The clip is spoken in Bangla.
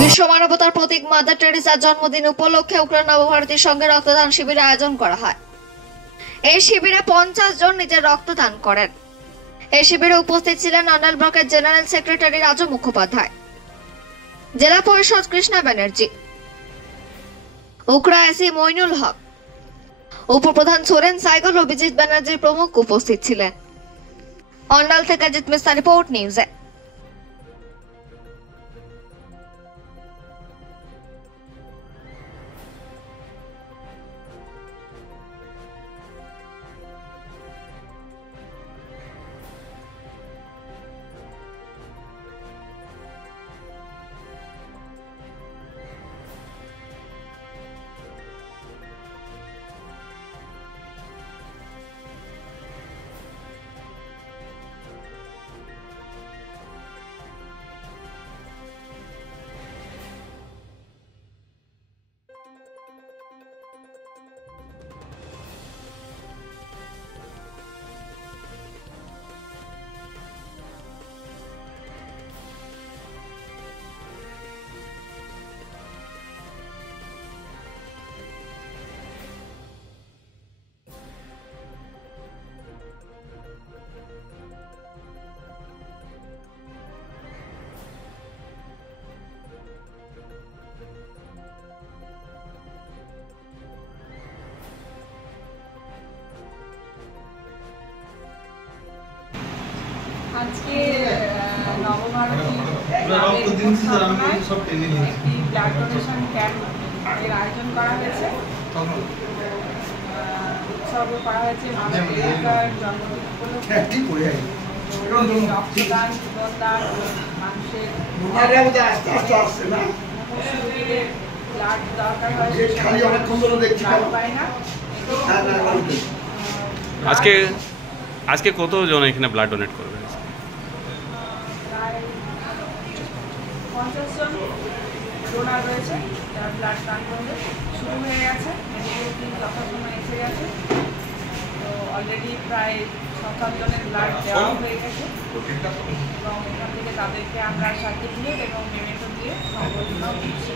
বিশ্ব মানবতার প্রতীক মাদার টেরেসার জন্মদিন উপলক্ষে উক্রেন নবভারতীর সঙ্গে রক্তদান শিবিরের আয়োজন করা হয়। এই শিবিরে 50 জন নিজের রক্তদান করেন। এই শিবিরে উপস্থিত ছিলেন অন্ডাল ব্লকের জেনারেল সেক্রেটারি রাজু মুখোপাধ্যায়, জেলা পরিষদ কৃষ্ণা ব্যানার্জি, উকরা এসি মইনুল হক, উপপ্রধান সোরেন সাইগল, অভিজিৎ ব্যানার্জি প্রমুখ উপস্থিত ছিলেন। অন্ডাল থেকে জিত মিস্টার রিপোর্ট নিউজে। আজকে নবভারতী একটি ব্লাড ডোনেশন ক্যাম্প এর আয়োজন করা হয়েছে। উৎসর্গ করা হয়েছে মাদার টেরেসার জন্মদিন উপলক্ষে। রক্তদান, জীবনদান, মানুষের ব্লাড দরকার হয়, ব্লাড পায় না। আজকে কতজন এখানে ব্লাড ডোনেট করবে? প্রায় 50 জন ডোনার রয়েছে যারা ব্লাড দান করবে। শুরু হয়ে গেছে, মেডিকেল টিম যথাসময় এসে গেছে। তো অলরেডি প্রায় 7-8 জনের ব্লাড দেওয়া হয়ে গেছে এবং এখান থেকে তাদেরকে আমরা সার্টিফিকেট এবং মেমেন্টো দিয়ে সম্বর্ধনাও দিচ্ছি।